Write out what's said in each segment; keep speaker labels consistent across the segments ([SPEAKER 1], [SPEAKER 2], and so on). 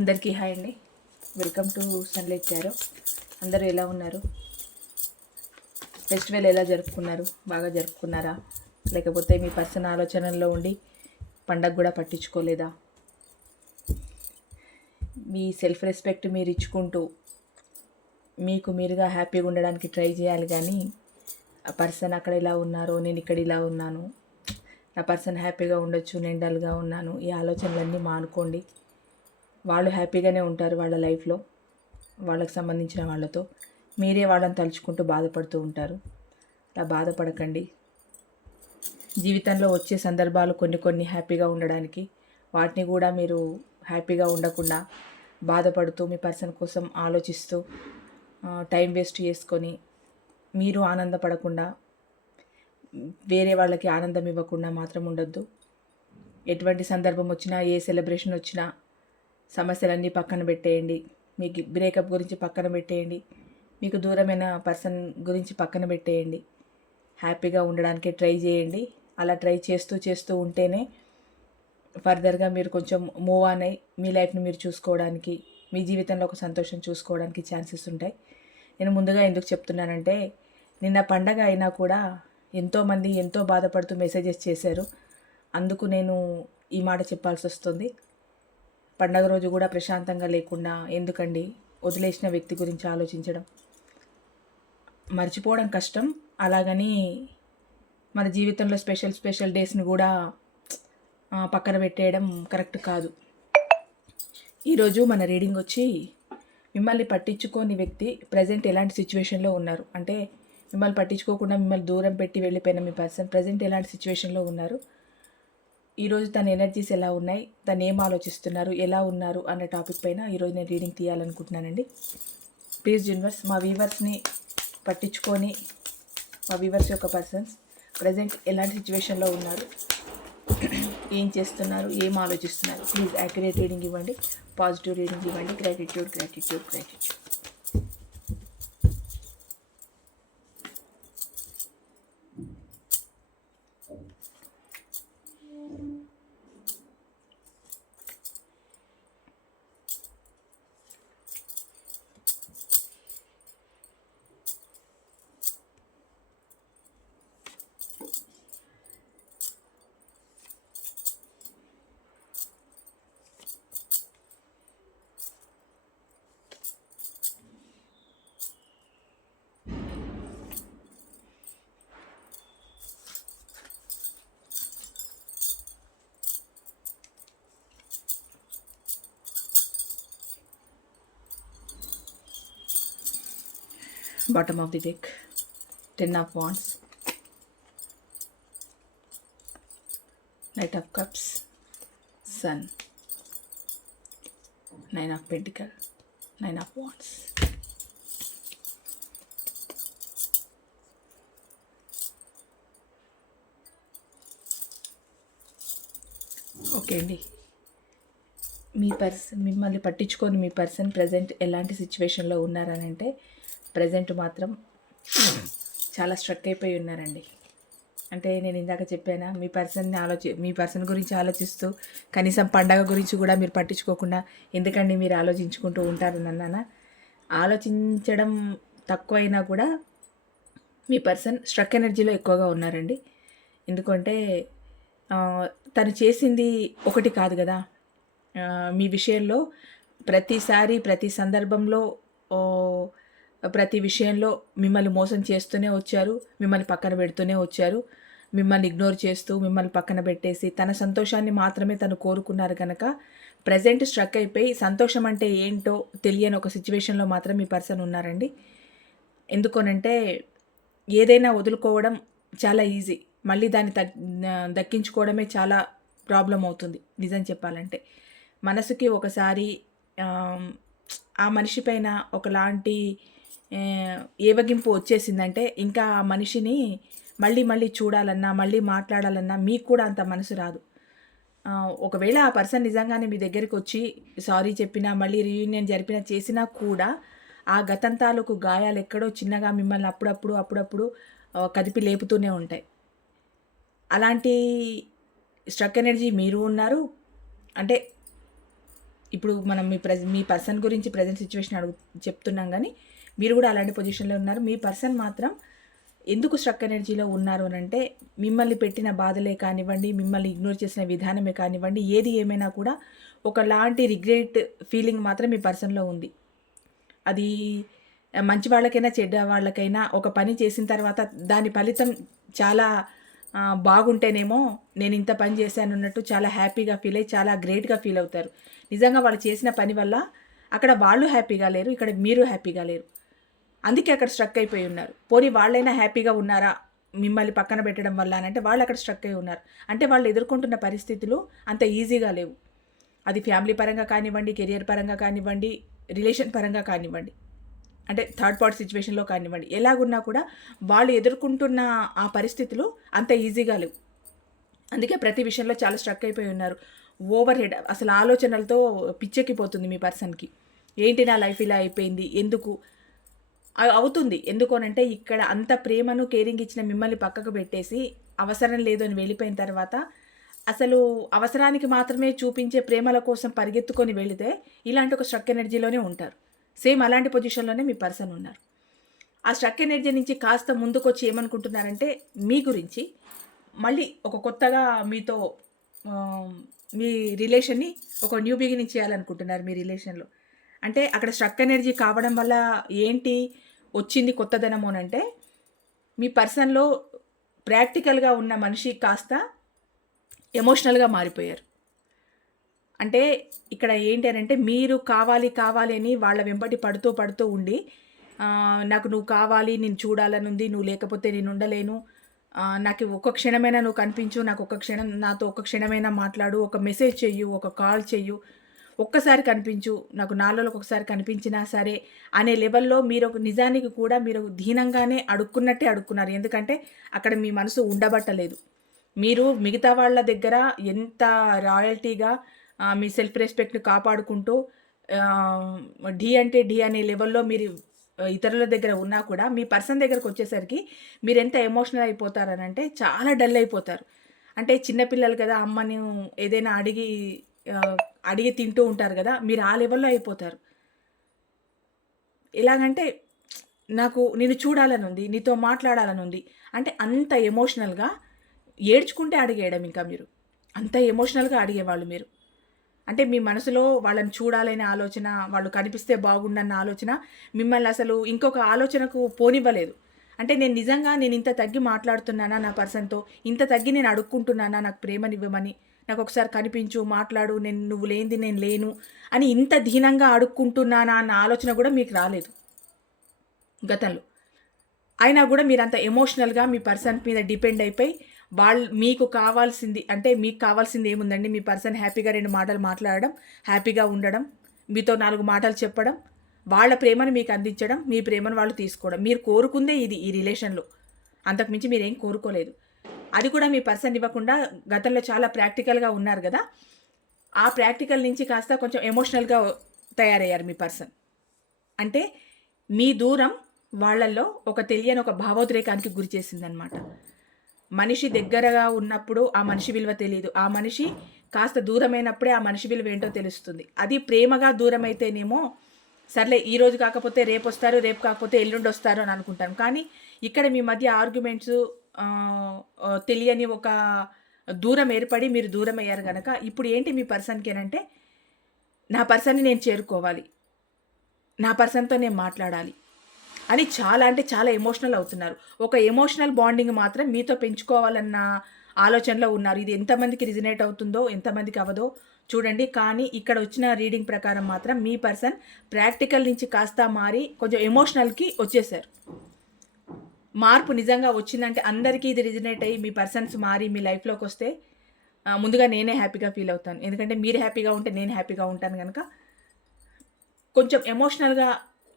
[SPEAKER 1] అందరికీ హాయ్ అండి. Welcome to sunlight చారో అందరూ ఎలా ఉన్నారు? ఫెస్టివల్ ఎలా జరుపుకున్నారు? బాగా జరుపుకున్నారా? లేకపోతే మీ పర్సన్ ఆలోచనల్లో ఉండి పండగ కూడా పట్టించుకోలేదా? మీ సెల్ఫ్ రెస్పెక్ట్ మీరు ఇచ్చుకుంటూ మీకు మీరుగా హ్యాపీగా ఉండడానికి ట్రై చేయాలి కానీ ఆ పర్సన్ అక్కడ ఇలా ఉన్నారో నేను ఇక్కడ ఇలా ఉన్నాను నా పర్సన్ హ్యాపీగా ఉండొచ్చు నేను డల్గా ఉన్నాను ఈ ఆలోచనలన్నీ మానుకోండి. వాళ్ళు హ్యాపీగానే ఉంటారు వాళ్ళ లైఫ్లో వాళ్ళకి సంబంధించిన వాళ్ళతో. మీరే వాళ్ళని తలుచుకుంటూ బాధపడుతూ ఉంటారు. అలా బాధపడకండి. జీవితంలో వచ్చే సందర్భాలు కొన్ని కొన్ని హ్యాపీగా ఉండడానికి వాటిని కూడా మీరు హ్యాపీగా ఉండకుండా బాధపడుతూ మీ పర్సన్ కోసం ఆలోచిస్తూ టైం వేస్ట్ చేసుకొని మీరు ఆనందపడకుండా వేరే వాళ్ళకి ఆనందం ఇవ్వకుండా మాత్రం ఉండొద్దు. ఎటువంటి సందర్భం వచ్చినా ఏ సెలబ్రేషన్ వచ్చినా సమస్యలన్నీ పక్కన పెట్టేయండి. మీకు బ్రేకప్ గురించి పక్కన పెట్టేయండి. మీకు దూరమైన పర్సన్ గురించి పక్కన పెట్టేయండి. హ్యాపీగా ఉండడానికి ట్రై చేయండి. అలా ట్రై చేస్తూ చేస్తూ ఉంటేనే ఫర్దర్గా మీరు కొంచెం మూవ్ ఆన్ అయ్యి మీ లైఫ్ని మీరు చూసుకోవడానికి మీ జీవితంలో ఒక సంతోషం చూసుకోవడానికి ఛాన్సెస్ ఉంటాయి. నేను ముందుగా ఎందుకు చెప్తున్నానంటే నిన్న పండగ అయినా కూడా ఎంతోమంది ఎంతో బాధపడుతూ మెసేజెస్ చేశారు. అందుకు నేను ఈ మాట చెప్పాల్సి వస్తుంది. పండగ రోజు కూడా ప్రశాంతంగా లేకుండా ఎందుకండి వదిలేసిన వ్యక్తి గురించి ఆలోచించడం? మర్చిపోవడం కష్టం. అలాగని మన జీవితంలో స్పెషల్ స్పెషల్ డేస్ని కూడా పక్కన పెట్టేయడం కరెక్ట్ కాదు. ఈరోజు మన రీడింగ్ వచ్చి మిమ్మల్ని పట్టించుకోని వ్యక్తి ప్రజెంట్ ఎలాంటి సిచ్యువేషన్లో ఉన్నారు? అంటే మిమ్మల్ని పట్టించుకోకుండా మిమ్మల్ని దూరం పెట్టి వెళ్ళిపోయిన మీ పర్సన్ ప్రజెంట్ ఎలాంటి సిచ్యువేషన్లో ఉన్నారు? ఈరోజు తన ఎనర్జీస్ ఎలా ఉన్నాయి? తను ఏం ఆలోచిస్తున్నారు? ఎలా ఉన్నారు? అనే టాపిక్ పైన ఈరోజు నేను రీడింగ్ తీయాలనుకుంటున్నానండి. ప్లీజ్ యూనివర్స్ మా వీవర్స్ని పట్టించుకొని మా వీవర్స్ యొక్క పర్సన్స్ ప్రజెంట్ ఎలాంటి సిచ్యువేషన్లో ఉన్నారు? ఏం చేస్తున్నారు? ఏం ఆలోచిస్తున్నారు? ప్లీజ్ యాక్యురేట్ రీడింగ్ ఇవ్వండి. పాజిటివ్ రీడింగ్ ఇవ్వండి. Gratitude gratitude gratitude bottom of the deck ten of wands knight of cups sun nine of pentacle nine of wands okay అండి మీ పర్సన్ మిమ్మల్ని పట్టించుకొని మీ పర్సన్ ప్రజెంట్ ఎలాంటి సిచ్యువేషన్లో ఉన్నారని అంటే ప్రజెంట్ మాత్రం చాలా స్ట్రక్ అయిపోయి ఉన్నారండి. అంటే నేను ఇందాక చెప్పానా మీ పర్సన్ని ఆలోచి మీ పర్సన్ గురించి ఆలోచిస్తూ కనీసం పండగ గురించి కూడా మీరు పట్టించుకోకుండా ఎందుకండి మీరు ఆలోచించుకుంటూ ఉంటారని అన్నానా? ఆలోచించడం తక్కువైనా కూడా మీ పర్సన్ స్ట్రక్ ఎనర్జీలో ఎక్కువగా ఉన్నారండి. ఎందుకంటే తను చేసింది ఒకటి కాదు కదా. మీ విషయంలో ప్రతిసారి ప్రతి సందర్భంలో ప్రతి విషయంలో మిమ్మల్ని మోసం చేస్తూనే వచ్చారు మిమ్మల్ని పక్కన పెడుతూనే వచ్చారు మిమ్మల్ని ఇగ్నోర్ చేస్తూ మిమ్మల్ని పక్కన పెట్టేసి తన సంతోషాన్ని మాత్రమే తను కోరుకున్నారు కనుక ప్రజెంట్ స్ట్రక్ అయిపోయి సంతోషం అంటే ఏంటో తెలియని ఒక సిచ్యువేషన్లో మాత్రం మీ పర్సన్ ఉన్నారండి. ఎందుకోనంటే ఏదైనా వదులుకోవడం చాలా ఈజీ. మళ్ళీ దాన్ని తగ్ దక్కించుకోవడమే చాలా ప్రాబ్లం అవుతుంది నిజం చెప్పాలంటే. మనసుకి ఒకసారి ఆ మనిషి పైన ఒకలాంటి ఏవగింపు వచ్చేసిందంటే ఇంకా ఆ మనిషిని మళ్ళీ మళ్ళీ చూడాలన్నా మళ్ళీ మాట్లాడాలన్నా మీకు కూడా అంత మనసు రాదు. ఒకవేళ ఆ పర్సన్ నిజంగానే మీ దగ్గరికి వచ్చి సారీ చెప్పినా మళ్ళీ రీయూనియన్ జరిపినా చేసినా కూడా ఆ గతంతాలకు గాయాలు ఎక్కడో చిన్నగా మిమ్మల్ని అప్పుడప్పుడు అప్పుడప్పుడు కదిపి లేపుతూనే ఉంటాయి. అలాంటి స్ట్రక్ ఎనర్జీ మీరు ఉన్నారు. అంటే ఇప్పుడు మనం మీ ప్రజ మీ పర్సన్ గురించి ప్రజెంట్ సిచ్యువేషన్ అడుగు చెప్తున్నాం కానీ మీరు కూడా అలాంటి పొజిషన్లో ఉన్నారు. మీ పర్సన్ మాత్రం ఎందుకు స్ట్రక్ ఎనర్జీలో ఉన్నారు అని అంటే మిమ్మల్ని పెట్టిన బాధలే కానివ్వండి మిమ్మల్ని ఇగ్నోర్ చేసిన విధానమే కానివ్వండి ఏది ఏమైనా కూడా ఒకలాంటి రిగ్రెట్ ఫీలింగ్ మాత్రం మీ పర్సన్లో ఉంది. అది మంచి వాళ్ళకైనా చెడ్డ వాళ్ళకైనా ఒక పని చేసిన తర్వాత దాని ఫలితం చాలా బాగుంటేనేమో నేను ఇంత పని చేశాను అన్నట్టు చాలా హ్యాపీగా ఫీల్ అయ్యి చాలా గ్రేట్గా ఫీల్ అవుతారు. నిజంగా వాళ్ళు చేసిన పని వల్ల అక్కడ వాళ్ళు హ్యాపీగా లేరు ఇక్కడ మీరు హ్యాపీగా లేరు. అందుకే అక్కడ స్ట్రక్ అయిపోయి ఉన్నారు. పోనీ వాళ్ళైనా హ్యాపీగా ఉన్నారా? మిమ్మల్ని పక్కన పెట్టడం వల్ల అని అంటే వాళ్ళు అక్కడ స్ట్రక్ అయి ఉన్నారు. అంటే వాళ్ళు ఎదుర్కొంటున్న పరిస్థితులు అంత ఈజీగా లేవు. అది ఫ్యామిలీ పరంగా కానివ్వండి కెరియర్ పరంగా కానివ్వండి రిలేషన్ పరంగా కానివ్వండి. అంటే థర్డ్ పార్ట్ సిచ్యువేషన్లో కానివ్వండి. ఎలాగున్నా కూడా వాళ్ళు ఎదుర్కొంటున్న ఆ పరిస్థితులు అంత ఈజీగా లేవు. అందుకే ప్రతి విషయంలో చాలా స్ట్రక్ అయిపోయి ఉన్నారు. ఓవర్ హెడ్ అసలు ఆలోచనలతో పిచ్చెక్కిపోతుంది మీ పర్సన్కి. ఏంటి నా లైఫ్ ఇలా అయిపోయింది? ఎందుకు? అవుతుంది. ఎందుకోనంటే ఇక్కడ అంత ప్రేమను కేరింగ్ ఇచ్చిన మిమ్మల్ని పక్కకు పెట్టేసి అవసరం లేదు అని వెళ్ళిపోయిన తర్వాత అసలు అవసరానికి మాత్రమే చూపించే ప్రేమల కోసం పరిగెత్తుకొని వెళితే ఇలాంటి ఒక స్ట్రక్ ఎనర్జీలోనే ఉంటారు. సేమ్ అలాంటి పొజిషన్లోనే మీ పర్సన్ ఉన్నారు. ఆ స్ట్రక్ ఎనర్జీ నుంచి కాస్త ముందుకొచ్చి ఏమనుకుంటున్నారంటే మీ గురించి మళ్ళీ ఒక కొత్తగా మీతో మీ రిలేషన్ని ఒక న్యూ బిగినింగ్ చేయాలనుకుంటున్నారు మీ రిలేషన్లో. అంటే అక్కడ స్ట్రక్ ఎనర్జీ కావడం వల్ల ఏంటి? వచ్చింది కొత్తదనము అని అంటే మీ పర్సన్లో ప్రాక్టికల్గా ఉన్న మనిషి కాస్త ఎమోషనల్గా మారిపోయారు. అంటే ఇక్కడ ఏంటి అని అంటే మీరు కావాలి కావాలి అని వాళ్ళ వెంపటి పడుతూ పడుతూ ఉండి నాకు నువ్వు కావాలి నేను చూడాలని ఉంది నువ్వు లేకపోతే నేను ఉండలేను నాకు ఒక్క క్షణమైనా నువ్వు కనిపించు నాకు ఒక్క క్షణం నాతో ఒక్క క్షణమైనా మాట్లాడు ఒక మెసేజ్ చెయ్యు ఒక కాల్ చెయ్యు ఒక్కసారి కనిపించు నాకు నాలుగులకు ఒకసారి కనిపించినా సరే అనే లెవెల్లో మీరు ఒక నిజానికి కూడా మీరు దీనంగానే అడుక్కున్నట్టే అడుక్కున్నారు. ఎందుకంటే అక్కడ మీ మనసు ఉండబట్టలేదు. మీరు మిగతా వాళ్ళ దగ్గర ఎంత రాయల్టీగా మీ సెల్ఫ్ రెస్పెక్ట్ని కాపాడుకుంటూ ఢీ అంటే ఢీ అనే లెవెల్లో మీరు ఇతరుల దగ్గర ఉన్నా కూడా మీ పర్సన్ దగ్గరకు వచ్చేసరికి మీరు ఎంత ఎమోషనల్ అయిపోతారనంటే చాలా డల్ అయిపోతారు. అంటే చిన్నపిల్లలు కదా అమ్మని ఏదైనా అడిగి అడిగి తింటూ ఉంటారు కదా మీరు ఆ లెవెల్లో అయిపోతారు. ఎలాగంటే నాకు నేను చూడాలని ఉంది నీతో మాట్లాడాలని ఉంది అంటే అంత ఎమోషనల్గా ఏడ్చుకుంటే అడిగేయడం ఇంకా మీరు. అంత ఎమోషనల్గా అడిగేవాళ్ళు మీరు. అంటే మీ మనసులో వాళ్ళని చూడాలనే ఆలోచన వాళ్ళు కనిపిస్తే బాగుండన్న ఆలోచన మిమ్మల్ని అసలు ఇంకొక ఆలోచనకు పోనివ్వలేదు. అంటే నేను నిజంగా నేను ఇంత తగ్గి మాట్లాడుతున్నానా నా పర్సన్తో? ఇంత తగ్గి నేను అడుక్కుంటున్నానా? నాకు ప్రేమనివ్వమని. నాకు ఒకసారి కనిపించు మాట్లాడు నేను నువ్వు లేనిది నేను లేను అని ఇంత దీనంగా అడుక్కుంటున్నానా అన్న ఆలోచన కూడా మీకు రాలేదు. గతంలో. అయినా కూడా మీరు అంత ఎమోషనల్గా మీ పర్సన్ మీద డిపెండ్ అయిపోయి వాళ్ళు మీకు కావాల్సింది అంటే మీకు కావాల్సింది ఏముందండి? మీ పర్సన్ హ్యాపీగా రెండు మాటలు మాట్లాడడం హ్యాపీగా ఉండడం మీతో నాలుగు మాటలు చెప్పడం వాళ్ళ ప్రేమను మీకు అందించడం మీ ప్రేమను వాళ్ళు తీసుకోవడం. మీరు కోరుకుందే ఇది ఈ రిలేషన్లో. అంతకుమించి మీరేం కోరుకోలేదు. అది కూడా మీ పర్సన్ ఇవ్వకుండా గతంలో చాలా ప్రాక్టికల్గా ఉన్నారు కదా? ఆ ప్రాక్టికల్ నుంచి కాస్త కొంచెం ఎమోషనల్గా తయారయ్యారు మీ పర్సన్. అంటే మీ దూరం వాళ్ళల్లో ఒక తెలియని ఒక భావోద్రేకానికి గురి చేసిందనమాట మనిషి దగ్గరగా ఉన్నప్పుడు ఆ మనిషి విలువ తెలియదు. ఆ మనిషి కాస్త దూరమైనప్పుడే ఆ మనిషి విలువ ఏంటో తెలుస్తుంది. అది ప్రేమగా దూరం అయితేనేమో సర్లే ఈ రోజు కాకపోతే రేపు వస్తారు రేపు కాకపోతే ఎల్లుండి వస్తారు అని అనుకుంటాం. కానీ ఇక్కడ మీ మధ్య ఆర్గ్యుమెంట్స్ తెలియని ఒక దూరం ఏర్పడి మీరు దూరం అయ్యారు కనుక ఇప్పుడు ఏంటి మీ పర్సన్కి ఏనంటే నా పర్సన్ని నేను చేరుకోవాలి. నా పర్సన్తో నేను మాట్లాడాలి. అని చాలా అంటే చాలా ఎమోషనల్ అవుతున్నారు. ఒక ఎమోషనల్ బాండింగ్ మాత్రం మీతో పెంచుకోవాలన్న ఆలోచనలో ఉన్నారు. ఇది ఎంతమందికి రిజనేట్ అవుతుందో ఎంతమందికి అవదో చూడండి. కానీ ఇక్కడ వచ్చిన రీడింగ్ ప్రకారం మాత్రం మీ పర్సన్ ప్రాక్టికల్ నుంచి కాస్త మారి కొంచెం ఎమోషనల్కి వచ్చేసారు. మార్పు నిజంగా వచ్చిందంటే అందరికీ ఇది రిజనేట్ అయ్యి మీ పర్సన్స్ మారి మీ లైఫ్లోకి వస్తే ముందుగా నేనే హ్యాపీగా ఫీల్ అవుతాను. ఎందుకంటే మీరు హ్యాపీగా ఉంటే నేను హ్యాపీగా ఉంటాను కనుక కొంచెం ఎమోషనల్గా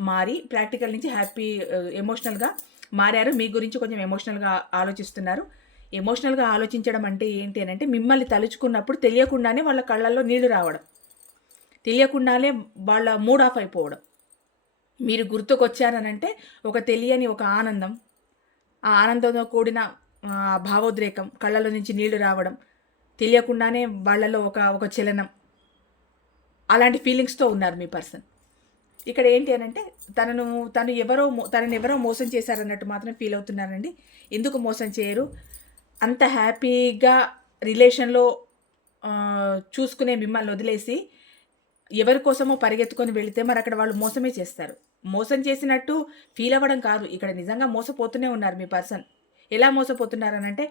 [SPEAKER 1] మారి ప్రాక్టికల్ నుంచి హ్యాపీ ఎమోషనల్గా మారారు. మీ గురించి కొంచెం ఎమోషనల్గా ఆలోచిస్తున్నారు. ఎమోషనల్గా ఆలోచించడం అంటే ఏంటి అని అంటే మిమ్మల్ని తలుచుకున్నప్పుడు తెలియకుండానే వాళ్ళ కళ్ళల్లో నీళ్ళు రావడం. తెలియకుండానే వాళ్ళ మూడ్ ఆఫ్ అయిపోవడం. మీరు గుర్తుకొచ్చారనంటే ఒక తెలియని ఒక ఆనందం ఆ ఆనందంతో కూడిన భావోద్రేకం కళ్ళలో నుంచి నీళ్ళు రావడం తెలియకుండానే వాళ్ళలో ఒక ఒక చలనం అలాంటి ఫీలింగ్స్తో ఉన్నారు మీ పర్సన్. ఇక్కడ ఏంటి అని అంటే తనను తను ఎవరో తనని ఎవరో మోసం చేశారన్నట్టు మాత్రం ఫీల్ అవుతున్నారండి. ఎందుకు మోసం చేయరు? అంత హ్యాపీగా రిలేషన్లో చూసుకునే మిమ్మల్ని వదిలేసి ఎవరి కోసమో పరిగెత్తుకొని వెళితే మరి అక్కడ వాళ్ళు మోసమే చేస్తారు. మోసం చేసినట్టు ఫీల్ అవ్వడం కాదు. ఇక్కడ నిజంగా మోసపోతూనే ఉన్నారు మీ పర్సన్. ఎలా మోసపోతున్నారనంటే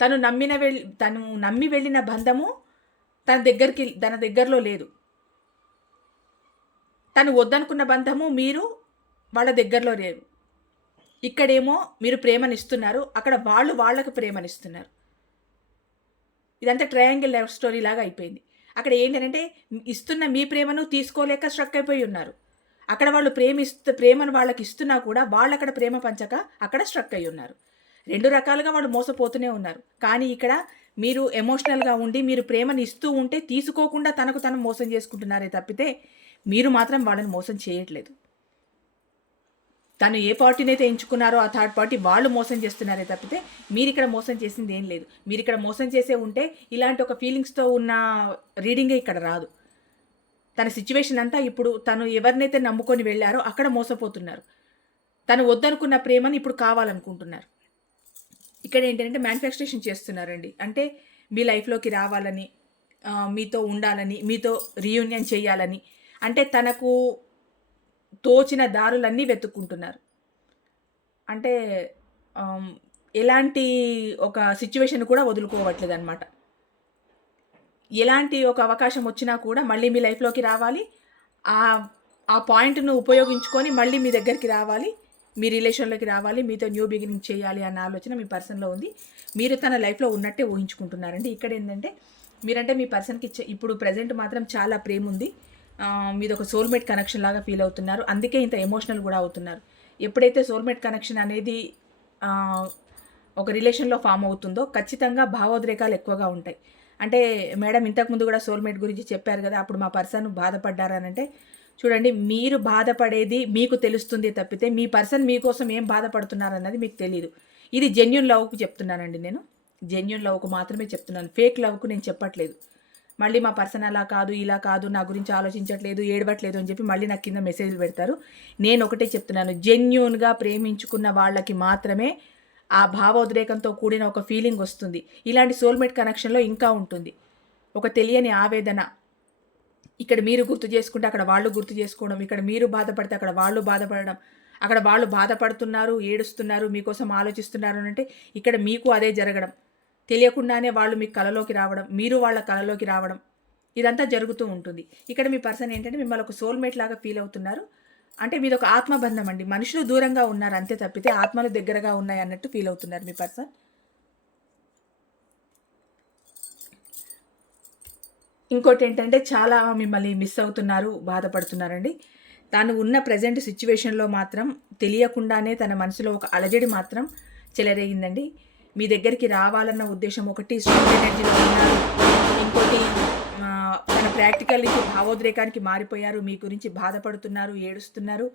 [SPEAKER 1] తను నమ్మిన వెళ్ళి తను నమ్మి వెళ్ళిన బంధము తన దగ్గరికి తన దగ్గరలో లేదు. తను వద్దనుకున్న బంధము మీరు వాళ్ళ దగ్గరలో లేరు ఇక్కడేమో మీరు ప్రేమనిస్తున్నారు అక్కడ వాళ్ళు వాళ్ళకు ప్రేమనిస్తున్నారు. ఇదంతా ట్రయాంగిల్ లవ్ స్టోరీ లాగా అయిపోయింది. అక్కడ ఏంటంటే ఇస్తున్న మీ ప్రేమను తీసుకోలేక స్ట్రక్ అయిపోయి ఉన్నారు. అక్కడ వాళ్ళు ప్రేమిస్తు ప్రేమను వాళ్ళకి ఇస్తున్నా కూడా వాళ్ళు అక్కడ ప్రేమ పంచక అక్కడ స్ట్రక్ అయి ఉన్నారు. రెండు రకాలుగా వాళ్ళు మోసపోతూనే ఉన్నారు. కానీ ఇక్కడ మీరు ఎమోషనల్గా ఉండి మీరు ప్రేమని ఇస్తూ ఉంటే తీసుకోకుండా తనకు తను మోసం చేసుకుంటున్నారే తప్పితే మీరు మాత్రం వాళ్ళని మోసం చేయట్లేదు. తను ఏ పార్టీని అయితే ఎంచుకున్నారో ఆ థర్డ్ పార్టీ వాళ్ళు మోసం చేస్తున్నారే తప్పితే మీరు ఇక్కడ మోసం చేసింది ఏం లేదు. మీరు ఇక్కడ మోసం చేసే ఉంటే ఇలాంటి ఒక ఫీలింగ్స్తో ఉన్న రీడింగే ఇక్కడ రాదు. తన సిచ్యువేషన్ అంతా ఇప్పుడు తను ఎవరినైతే నమ్ముకొని వెళ్ళారో అక్కడ మోసపోతున్నారు. తను వద్దనుకున్న ప్రేమని ఇప్పుడు కావాలనుకుంటున్నారు. ఇక్కడ ఏంటంటే మ్యానుఫ్యాక్చరేషన్ చేస్తున్నారండి. అంటే మీ లైఫ్లోకి రావాలని మీతో ఉండాలని మీతో రీయూనియన్ చేయాలని అంటే తనకు తోచిన దారులన్నీ వెతుక్కుంటున్నారు. అంటే ఎలాంటి ఒక సిచ్యువేషన్ కూడా వదులుకోవట్లేదు అనమాట ఎలాంటి ఒక అవకాశం వచ్చినా కూడా మళ్ళీ మీ లైఫ్లోకి రావాలి. ఆ ఆ పాయింట్ను ఉపయోగించుకొని మళ్ళీ మీ దగ్గరికి రావాలి. మీ రిలేషన్లోకి రావాలి. మీతో న్యూ బిగినింగ్ చేయాలి అన్న ఆలోచన మీ పర్సన్లో ఉంది. మీరు తన లైఫ్లో ఉన్నట్టే ఊహించుకుంటున్నారండి. ఇక్కడ ఏంటంటే మీరంటే మీ పర్సన్కి ఇప్పుడు ప్రజెంట్ మాత్రం చాలా ప్రేమ ఉంది మీద ఒక సోల్మేట్ కనెక్షన్ లాగా ఫీల్ అవుతున్నారు. అందుకే ఇంత ఎమోషనల్ కూడా అవుతున్నారు. ఎప్పుడైతే సోల్మేట్ కనెక్షన్ అనేది ఒక రిలేషన్లో ఫామ్ అవుతుందో ఖచ్చితంగా భావోద్రేకాలు ఎక్కువగా ఉంటాయి. అంటే మేడం ఇంతకుముందు కూడా సోల్మేట్ గురించి చెప్పారు కదా అప్పుడు మా పర్సన్ బాధపడ్డారనంటే చూడండి మీరు బాధపడేది మీకు తెలుస్తుంది తప్పితే మీ పర్సన్ మీకోసం ఏం బాధపడుతున్నారన్నది మీకు తెలియదు ఇది జెన్యున్ లవ్కు చెప్తున్నానండి నేను. జెన్యున్ లవ్కు మాత్రమే చెప్తున్నాను. ఫేక్ లవ్కు నేను చెప్పట్లేదు. మళ్ళీ మా పర్సన్ అలా కాదు ఇలా కాదు నా గురించి ఆలోచించట్లేదు ఏడవట్లేదు అని చెప్పి మళ్ళీ నాకు కింద మెసేజ్లు పెడతారు. నేను ఒకటే చెప్తున్నాను జెన్యున్గా ప్రేమించుకున్న వాళ్ళకి మాత్రమే ఆ భావోద్రేకంతో కూడిన ఒక ఫీలింగ్ వస్తుంది. ఇలాంటి సోల్మేట్ కనెక్షన్లో ఇంకా ఉంటుంది. ఒక తెలియని ఆవేదన. ఇక్కడ మీరు గుర్తు చేసుకుంటే అక్కడ వాళ్ళు గుర్తు చేసుకోవడం ఇక్కడ మీరు బాధపడితే అక్కడ వాళ్ళు బాధపడడం అక్కడ వాళ్ళు బాధపడుతున్నారు ఏడుస్తున్నారు మీకోసం ఆలోచిస్తున్నారు అని అంటే ఇక్కడ మీకు అదే జరగడం. తెలియకుండానే వాళ్ళు మీ కళలోకి రావడం మీరు వాళ్ళ కళలోకి రావడం ఇదంతా జరుగుతూ ఉంటుంది. ఇక్కడ మీ పర్సన్ ఏంటంటే మిమ్మల్ని ఒక సోల్మేట్ లాగా ఫీల్ అవుతున్నారు. అంటే మీది ఒక ఆత్మబంధం అండి. మనుషులు దూరంగా ఉన్నారు అంతే తప్పితే ఆత్మలు దగ్గరగా ఉన్నాయి అన్నట్టు ఫీల్ అవుతున్నారు మీ పర్సన్. ఇంకోటి ఏంటంటే చాలా మిమ్మల్ని మిస్ అవుతున్నారు బాధపడుతున్నారండి. తాను ఉన్న ప్రజెంట్ సిచ్యువేషన్లో మాత్రం తెలియకుండానే తన మనసులో ఒక అలజడి మాత్రం చెలరేగిందండి. మీ దగ్గరికి రావాలన్న ఉద్దేశం ఒకటి స్ట్రాంగ్ ఎనర్జీలో ఉన్నారు. ఇంకోటి తన ప్రాక్టికల్ నుంచి భావోద్రేకానికి మారిపోయారు. మీ గురించి బాధపడుతున్నారు ఏడుస్తున్నారు.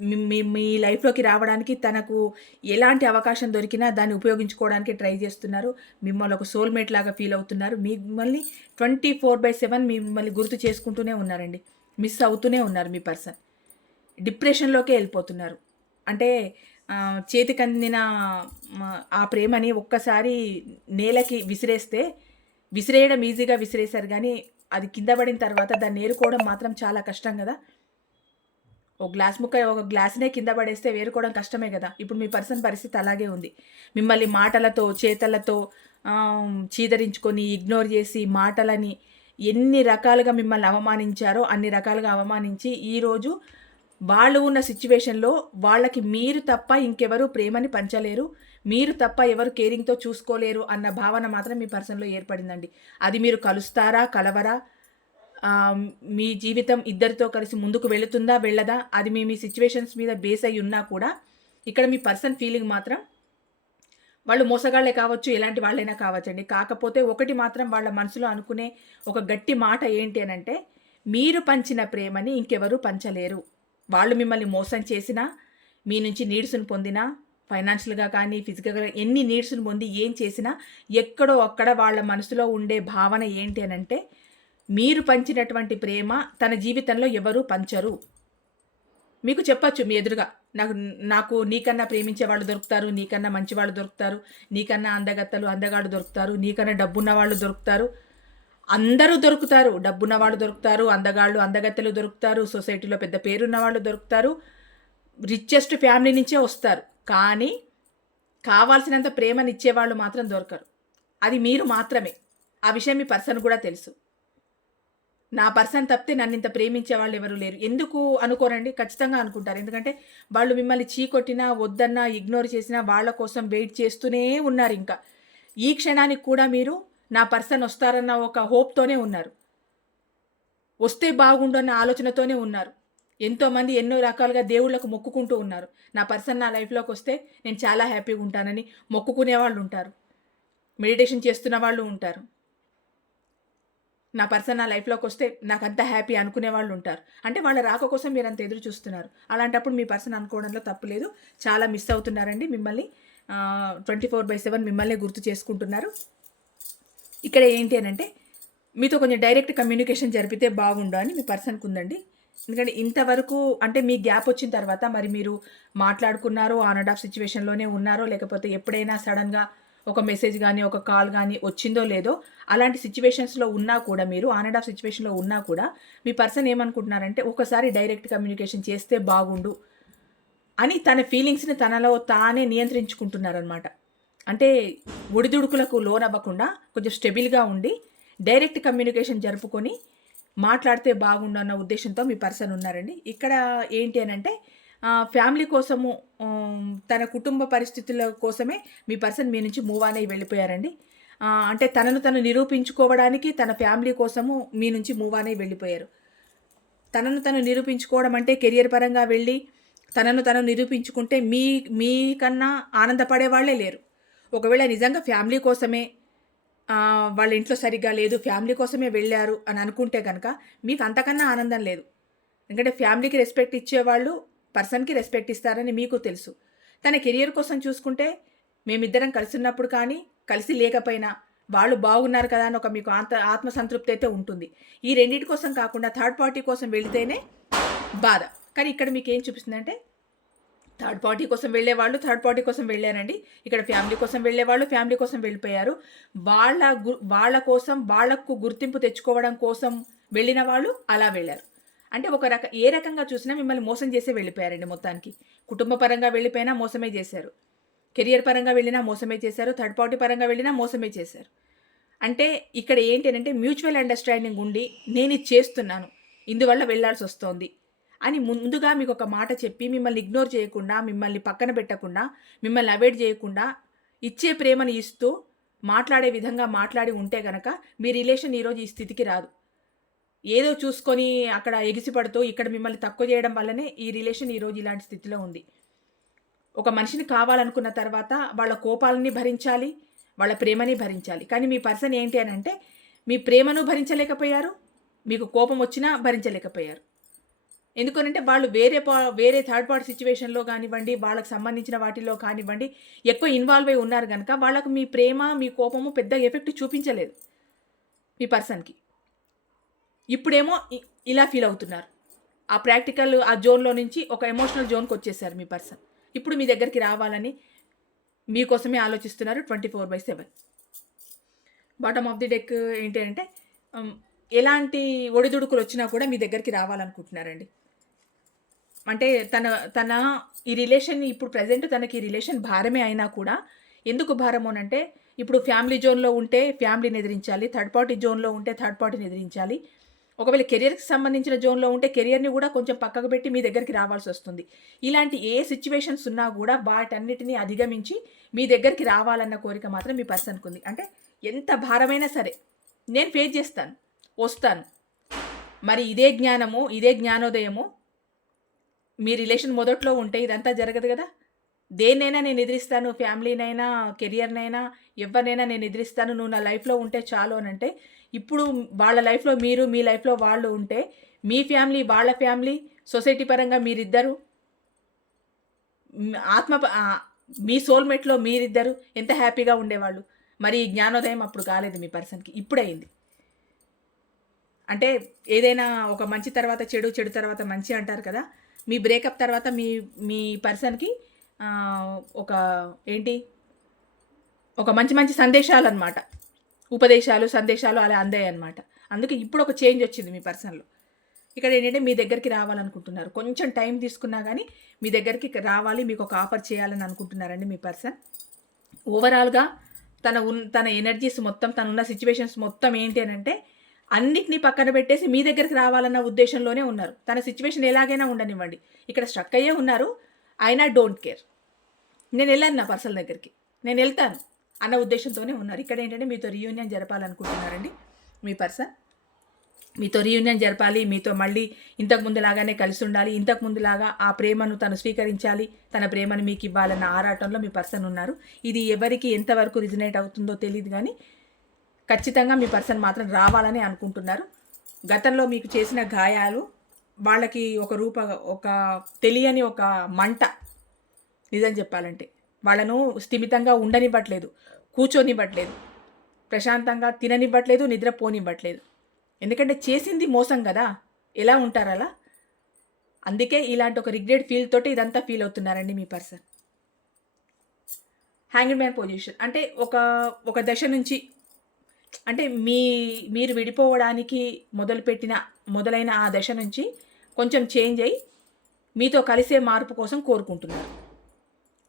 [SPEAKER 1] మీ- మీ లైఫ్లోకి రావడానికి తనకు ఎలాంటి అవకాశం దొరికినా దాన్ని ఉపయోగించుకోవడానికి ట్రై చేస్తున్నారు. మిమ్మల్ని ఒక సోల్మేట్ లాగా ఫీల్ అవుతున్నారు. మిమ్మల్ని ట్వంటీ ఫోర్ బై సెవెన్ మిమ్మల్ని గుర్తు చేసుకుంటూనే ఉన్నారండి. మిస్ అవుతూనే ఉన్నారు మీ పర్సన్ డిప్రెషన్లోకే వెళ్ళిపోతున్నారు. అంటే చేతికి అందిన ఆ ప్రేమని ఒక్కసారి నేలకి విసిరేస్తే విసిరేయడం ఈజీగా విసిరేశారు కానీ అది కింద పడిన తర్వాత దాన్ని ఏరుకోవడం మాత్రం చాలా కష్టం కదా ఒక గ్లాస్ ముక్క ఒక గ్లాస్నే కింద పడేస్తే వేరుకోవడం కష్టమే కదా ఇప్పుడు మీ పర్సన్ పరిస్థితి అలాగే ఉంది. మిమ్మల్ని మాటలతో చేతలతో చీదరించుకొని ఇగ్నోర్ చేసి మాటలని ఎన్ని రకాలుగా మిమ్మల్ని అవమానించారో అన్ని రకాలుగా అవమానించి ఈరోజు వాళ్ళు ఉన్న సిచ్యువేషన్లో వాళ్ళకి మీరు తప్ప ఇంకెవరు ప్రేమని పంచలేరు. మీరు తప్ప ఎవరు కేరింగ్తో చూసుకోలేరు అన్న భావన మాత్రం మీ పర్సన్లో ఏర్పడిందండి. అది మీరు కలుస్తారా కలవరా? మీ జీవితం ఇద్దరితో కలిసి ముందుకు వెళుతుందా వెళ్ళదా? అది మీ మీ సిచ్యువేషన్స్ మీద బేస్ అయి ఉన్నా కూడా ఇక్కడ మీ పర్సన్ ఫీలింగ్ మాత్రం వాళ్ళు మోసగాళ్ళే కావచ్చు ఎలాంటి వాళ్ళైనా కావచ్చండి. కాకపోతే ఒకటి మాత్రం వాళ్ళ మనసులో అనుకునే ఒక గట్టి మాట ఏంటి అని అంటే మీరు పంచిన ప్రేమని ఇంకెవరూ పంచలేరు. వాళ్ళు మిమ్మల్ని మోసం చేసినా మీ నుంచి నీడ్స్ను పొందినా ఫైనాన్షియల్గా కానీ ఫిజికల్గా ఎన్ని నీడ్స్ను పొంది ఏం చేసినా ఎక్కడో అక్కడ వాళ్ళ మనసులో ఉండే భావన ఏంటి అని అంటే మీరు పంచినటువంటి ప్రేమ తన జీవితంలో ఎవరు పంచరు. మీకు చెప్పచ్చు మీ ఎదురుగా నాకు నాకు నీకన్నా ప్రేమించే వాళ్ళు దొరుకుతారు నీకన్నా మంచి వాళ్ళు దొరుకుతారు నీకన్నా అందగత్తలు అందగాడు దొరుకుతారు నీకన్నా డబ్బున్న వాళ్ళు దొరుకుతారు. అందరూ దొరుకుతారు డబ్బున్న వాళ్ళు దొరుకుతారు అందగాళ్ళు అందగత్తెలు దొరుకుతారు సొసైటీలో పెద్ద పేరున్న వాళ్ళు దొరుకుతారు రిచెస్ట్ ఫ్యామిలీ నుంచే వస్తారు. కానీ కావాల్సినంత ప్రేమనిచ్చే వాళ్ళు మాత్రం దొరకరు. అది మీరు మాత్రమే. ఆ విషయం మీ పర్సన్ కూడా తెలుసు. నా పర్సన్ తప్పితే నన్ను ఇంత ప్రేమించే వాళ్ళు ఎవరు లేరు. ఎందుకు అనుకోరండి? ఖచ్చితంగా అనుకుంటారు. ఎందుకంటే వాళ్ళు మిమ్మల్ని చీకొట్టినా వద్దన్నా ఇగ్నోర్ చేసినా వాళ్ళ కోసం వెయిట్ చేస్తూనే ఉన్నారు ఇంకా. ఈ క్షణానికి కూడా మీరు నా పర్సన్ వస్తారన్న ఒక హోప్తోనే ఉన్నారు. వస్తే బాగుండన్న ఆలోచనతోనే ఉన్నారు. ఎంతోమంది ఎన్నో రకాలుగా దేవుళ్ళకు మొక్కుకుంటూ ఉన్నారు. నా పర్సన్ నా లైఫ్లోకి వస్తే నేను చాలా హ్యాపీగా ఉంటానని మొక్కుకునే వాళ్ళు ఉంటారు. మెడిటేషన్ చేస్తున్న వాళ్ళు ఉంటారు. నా పర్సన్ నా లైఫ్లోకి వస్తే నాకు అంత హ్యాపీ అనుకునే వాళ్ళు ఉంటారు. అంటే వాళ్ళ రాక కోసం మీరు అంత ఎదురు చూస్తున్నారు. అలాంటప్పుడు మీ పర్సన్ అనుకోవడంలో తప్పులేదు చాలా మిస్ అవుతున్నారండి. మిమ్మల్ని ట్వంటీ ఫోర్ బై సెవెన్ మిమ్మల్ని గుర్తు చేసుకుంటున్నారు. ఇక్కడ ఏంటి అని అంటే మీతో కొంచెం డైరెక్ట్ కమ్యూనికేషన్ జరిపితే బాగుండు అని మీ పర్సన్కి ఉందండి. ఎందుకంటే ఇంతవరకు అంటే మీ గ్యాప్ వచ్చిన తర్వాత మరి మీరు మాట్లాడుకున్నారో ఆన్ అండ్ ఆఫ్ సిచ్యువేషన్లోనే ఉన్నారో లేకపోతే ఎప్పుడైనా సడన్గా ఒక మెసేజ్ కానీ ఒక కాల్ కానీ వచ్చిందో లేదో అలాంటి సిచ్యువేషన్స్లో ఉన్నా కూడా మీరు ఆన్ అండ్ ఆఫ్ సిచ్యువేషన్లో ఉన్నా కూడా మీ పర్సన్ ఏమనుకుంటున్నారంటే ఒకసారి డైరెక్ట్ కమ్యూనికేషన్ చేస్తే బాగుండు అని తన ఫీలింగ్స్ని తనలో తానే నియంత్రించుకుంటున్నారనమాట అంటే ఒడిదుడుకులకు లోనవ్వకుండా కొంచెం స్టెబిల్గా ఉండి డైరెక్ట్ కమ్యూనికేషన్ జరుపుకొని మాట్లాడితే బాగుండన్న ఉద్దేశంతో మీ పర్సన్ ఉన్నారండి. ఇక్కడ ఏంటి అని అంటే ఫ్యామిలీ కోసము తన కుటుంబ పరిస్థితుల కోసమే మీ పర్సన్ మీ నుంచి మూవ్ అని వెళ్ళిపోయారండి. అంటే తనను తను నిరూపించుకోవడానికి తన ఫ్యామిలీ కోసము మీ నుంచి మూవ్ అని వెళ్ళిపోయారు. తనను తను నిరూపించుకోవడం అంటే కెరియర్ పరంగా వెళ్ళి తనను తను నిరూపించుకుంటే మీ మీకన్నా ఆనందపడే వాళ్ళే లేరు. ఒకవేళ నిజంగా ఫ్యామిలీ కోసమే వాళ్ళ ఇంట్లో సరిగ్గా లేదు ఫ్యామిలీ కోసమే వెళ్ళారు అని అనుకుంటే కనుక మీకు అంతకన్నా ఆనందం లేదు. ఎందుకంటే ఫ్యామిలీకి రెస్పెక్ట్ ఇచ్చేవాళ్ళు పర్సన్కి రెస్పెక్ట్ ఇస్తారని మీకు తెలుసు. తన కెరియర్ కోసం చూసుకుంటే మేమిద్దరం కలిసి ఉన్నప్పుడు కానీ కలిసి లేకపోయినా వాళ్ళు బాగున్నారు కదా అని ఒక మీకు ఆంత ఆత్మసంతృప్తి అయితే ఉంటుంది. ఈ రెండింటి కోసం కాకుండా థర్డ్ పార్టీ కోసం వెళితేనే బాధ. కానీ ఇక్కడ మీకు ఏం చూపిస్తుందంటే థర్డ్ పార్టీ కోసం వెళ్ళే వాళ్ళు థర్డ్ పార్టీ కోసం వెళ్ళారండి. ఇక్కడ ఫ్యామిలీ కోసం వెళ్ళే వాళ్ళు ఫ్యామిలీ కోసం వెళ్ళిపోయారు. వాళ్ళ గు వాళ్ళ కోసం వాళ్ళకు గుర్తింపు తెచ్చుకోవడం కోసం వెళ్ళిన వాళ్ళు అలా వెళ్ళారు. అంటే ఒక రక ఏ రకంగా చూసినా మిమ్మల్ని మోసం చేసే వెళ్ళిపోయారండి మొత్తానికి. కుటుంబ పరంగా వెళ్ళిపోయినా మోసమే చేశారు. కెరియర్ పరంగా వెళ్ళినా మోసమే చేశారు. థర్డ్ పార్టీ పరంగా వెళ్ళినా మోసమే చేశారు. అంటే ఇక్కడ ఏంటి అంటే మ్యూచువల్ అండర్స్టాండింగ్ ఉండి నేను ఇది చేస్తున్నాను. ఇందువల్ల వెళ్ళాల్సి వస్తోంది. అని ముందుగా మీకు ఒక మాట చెప్పి మిమ్మల్ని ఇగ్నోర్ చేయకుండా మిమ్మల్ని పక్కన పెట్టకుండా మిమ్మల్ని అవాయిడ్ చేయకుండా ఇచ్చే ప్రేమని ఇస్తూ మాట్లాడే విధంగా మాట్లాడి ఉంటే గనక మీ రిలేషన్ ఈరోజు ఈ స్థితికి రాదు. ఏదో చూసుకొని అక్కడ ఎగిసిపడుతూ ఇక్కడ మిమ్మల్ని తక్కువ చేయడం వల్లనే ఈ రిలేషన్ ఈరోజు ఇలాంటి స్థితిలో ఉంది. ఒక మనిషిని కావాలనుకున్న తర్వాత వాళ్ళ కోపాలని భరించాలి వాళ్ళ ప్రేమని భరించాలి. కానీ మీ పర్సన్ ఏంటి అని అంటే మీ ప్రేమను భరించలేకపోయారు మీకు కోపం వచ్చినా భరించలేకపోయారు. ఎందుకనంటే వాళ్ళు వేరే పా వేరే థర్డ్ పార్టీ సిచ్యువేషన్లో కానివ్వండి వాళ్ళకి సంబంధించిన వాటిల్లో కానివ్వండి ఎక్కువ ఇన్వాల్వ్ అయి ఉన్నారు కనుక వాళ్ళకు మీ ప్రేమ మీ కోపము పెద్ద ఎఫెక్ట్ చూపించలేదు మీ పర్సన్కి ఇప్పుడేమో ఇ- ఇలా ఫీల్ అవుతున్నారు. ఆ ప్రాక్టికల్ ఆ జోన్లో నుంచి ఒక ఎమోషనల్ జోన్కి వచ్చేసారు మీ పర్సన్ ఇప్పుడు మీ దగ్గరికి రావాలని మీకోసమే ఆలోచిస్తున్నారు twenty four by seven bottom of the deck ఏంటి అంటే ఎలాంటి ఒడిదుడుకులు వచ్చినా కూడా మీ దగ్గరికి రావాలనుకుంటున్నారండి. అంటే తన తన ఈ రిలేషన్ ఇప్పుడు ప్రజెంట్ తనకి ఈ రిలేషన్ భారమే అయినా కూడా ఎందుకు భారము అని అంటే ఇప్పుడు ఫ్యామిలీ జోన్లో ఉంటే ఫ్యామిలీని ఎదిరించాలి థర్డ్ పార్టీ జోన్లో ఉంటే థర్డ్ పార్టీని ఎదిరించాలి. ఒకవేళ కెరియర్కి సంబంధించిన జోన్లో ఉంటే కెరియర్ని కూడా కొంచెం పక్కకు పెట్టి మీ దగ్గరికి రావాల్సి వస్తుంది. ఇలాంటి ఏ సిచ్యువేషన్స్ ఉన్నా కూడా వాటన్నిటిని అధిగమించి మీ దగ్గరికి రావాలన్న కోరిక మాత్రం మీ పర్సన్కి ఉంది. అంటే ఎంత భారమైనా సరే నేను ఫేస్ చేస్తాను వస్తాను. మరి ఇదే జ్ఞానము ఇదే జ్ఞానోదయము మీ రిలేషన్ మొదట్లో ఉంటే ఇదంతా జరగదు కదా? దేన్నైనా నేను ఎదిరిస్తాను ఫ్యామిలీనైనా కెరియర్నైనా ఎవరినైనా నేను ఎదిరిస్తాను నువ్వు నా లైఫ్లో ఉంటే చాలు అని అంటే ఇప్పుడు వాళ్ళ లైఫ్లో మీరు మీ లైఫ్లో వాళ్ళు ఉంటే మీ ఫ్యామిలీ వాళ్ళ ఫ్యామిలీ సొసైటీ పరంగా మీరిద్దరు ఆత్మ మీ సోల్మేట్లో మీరిద్దరు ఎంత హ్యాపీగా ఉండేవాళ్ళు? మరి జ్ఞానోదయం అప్పుడు కాలేదు మీ పర్సన్కి ఇప్పుడైంది అంటే ఏదైనా ఒక మంచి తర్వాత చెడు చెడు తర్వాత మంచి అంటారు కదా? మీ బ్రేకప్ తర్వాత మీ మీ పర్సన్కి ఒక ఏంటి? ఒక మంచి మంచి సందేశాలు అనమాట ఉపదేశాలు సందేశాలు అలా అందాయి అనమాట అందుకే ఇప్పుడు ఒక చేంజ్ వచ్చింది మీ పర్సన్లో ఇక్కడ ఏంటంటే మీ దగ్గరికి రావాలనుకుంటున్నారు. కొంచెం టైం తీసుకున్నా కానీ మీ దగ్గరికి రావాలి మీకు ఒక ఆఫర్ చేయాలని అనుకుంటున్నారండి మీ పర్సన్ ఓవరాల్గా తన ఉన్ తన ఎనర్జీస్ మొత్తం తనున్న సిచ్యువేషన్స్ మొత్తం ఏంటి అని అంటే అన్నిటినీ పక్కన పెట్టేసి మీ దగ్గరికి రావాలన్న ఉద్దేశంలోనే ఉన్నారు. తన సిచ్యువేషన్ ఎలాగైనా ఉండనివ్వండి. ఇక్కడ స్ట్రక్ అయ్యే ఉన్నారు. అయినా డోంట్ కేర్ నేను వెళ్ళాను నా పర్సన్ దగ్గరికి. నేను వెళ్తాను అన్న ఉద్దేశంతోనే ఉన్నారు. ఇక్కడ ఏంటంటే మీతో రీయూనియన్ జరపాలనుకుంటున్నారండి మీ పర్సన్ మీతో రీయూనియన్ జరపాలి మీతో మళ్ళీ ఇంతకు ముందులాగానే కలిసి ఉండాలి ఇంతకుముందు లాగా ఆ ప్రేమను తను స్వీకరించాలి తన ప్రేమను మీకు ఇవ్వాలన్న ఆరాటంలో మీ పర్సన్ ఉన్నారు. ఇది ఎవరికి ఎంతవరకు రిజనేట్ అవుతుందో తెలియదు కానీ ఖచ్చితంగా మీ పర్సన్ మాత్రం రావాలని అనుకుంటున్నారు. గతంలో మీకు చేసిన గాయాలు వాళ్ళకి ఒక రూప ఒక తెలియని ఒక మంట నిజం చెప్పాలంటే. వాళ్ళను స్థిమితంగా ఉండనివ్వట్లేదు కూర్చొనివ్వట్లేదు ప్రశాంతంగా తిననివ్వట్లేదు నిద్రపోనివ్వట్లేదు. ఎందుకంటే చేసింది మోసం కదా ఎలా ఉంటారు అలా? అందుకే ఇలాంటి ఒక రిగ్రెట్ ఫీల్ తోటి ఇదంతా ఫీల్ అవుతున్నారండి మీ పర్సన్. హ్యాంగింగ్ మ్యాన్ పొజిషన్ అంటే ఒక ఒక దశ నుంచి అంటే మీ మీరు విడిపోవడానికి మొదలుపెట్టిన మొదలైన ఆ దశ నుంచి కొంచెం చేంజ్ అయ్యి మీతో కలిసే మార్పు కోసం కోరుకుంటున్నారు.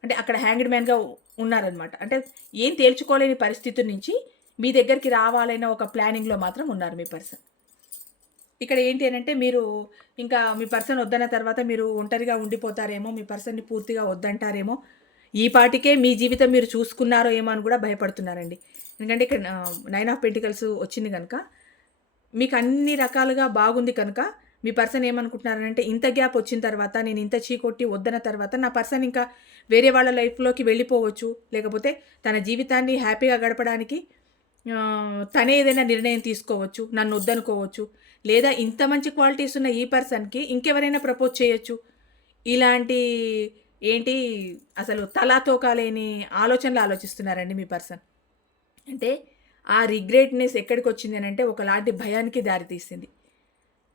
[SPEAKER 1] అంటే అక్కడ హ్యాంగ్డ్ మ్యాన్గా ఉన్నారనమాట. అంటే ఏం తేల్చుకోలేని పరిస్థితి నుంచి మీ దగ్గరికి రావాలైన ఒక ప్లానింగ్లో మాత్రం ఉన్నారు మీ పర్సన్. ఇక్కడ ఏంటి అని అంటే మీరు ఇంకా మీ పర్సన్ వద్దన్న తర్వాత మీరు ఒంటరిగా ఉండిపోతారేమో మీ పర్సన్ని పూర్తిగా వద్దంటారేమో ఈ పాటికే మీ జీవితం మీరు చూసుకున్నారో ఏమో అని కూడా భయపడుతున్నారండి. ఎందుకంటే ఇక్కడ నైన్ ఆఫ్ పెంటికల్స్ వచ్చింది కనుక మీకు అన్ని రకాలుగా బాగుంది కనుక మీ పర్సన్ ఏమనుకుంటున్నారంటే ఇంత గ్యాప్ వచ్చిన తర్వాత నేను ఇంత చీకొట్టి వద్దన తర్వాత నా పర్సన్ ఇంకా వేరే వాళ్ళ లైఫ్లోకి వెళ్ళిపోవచ్చు. లేకపోతే తన జీవితాన్ని హ్యాపీగా గడపడానికి తనే ఏదైనా నిర్ణయం తీసుకోవచ్చు నన్ను వద్దనుకోవచ్చు. లేదా ఇంత మంచి క్వాలిటీస్ ఉన్న ఈ పర్సన్కి ఇంకెవరైనా ప్రపోజ్ చేయొచ్చు. ఇలాంటి ఏంటి అసలు తలాతోకాలేని ఆలోచనలు ఆలోచిస్తున్నారండి మీ పర్సన్? అంటే ఆ రిగ్రెట్నెస్ ఎక్కడికి వచ్చింది అని అంటే ఒకలాంటి భయానికి దారితీసింది.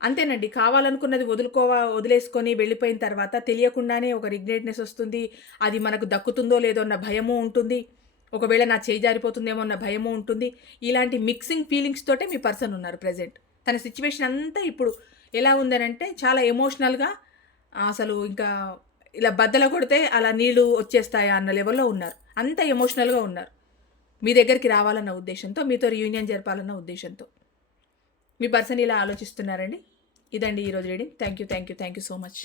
[SPEAKER 1] అంతేనండి కావాలనుకున్నది వదులుకోవా వదిలేసుకొని వెళ్ళిపోయిన తర్వాత తెలియకుండానే ఒక రిగ్రెట్నెస్ వస్తుంది అది మనకు దక్కుతుందో లేదో అన్న భయము ఉంటుంది ఒకవేళ నా చేయి జారిపోతుందేమో అన్న భయము ఉంటుంది. ఇలాంటి మిక్సింగ్ ఫీలింగ్స్ తోటే మీ పర్సన్ ఉన్నారు ప్రజెంట్. తన సిచ్యువేషన్ అంతా ఇప్పుడు ఎలా ఉందనంటే చాలా ఎమోషనల్గా అసలు ఇంకా ఇలా బద్దల కొడితే అలా నీళ్ళు వచ్చేస్తాయా అన్న లెవెల్లో ఉన్నారు. అంత ఎమోషనల్గా ఉన్నారు. మీ దగ్గరికి రావాలన్న ఉద్దేశంతో మీతో యూనియన్ జరపాలన్న ఉద్దేశంతో. మీ పర్సన్ ఇలా ఆలోచిస్తున్నారండి? ఇదండి ఈరోజు reading thank you thank you thank you so much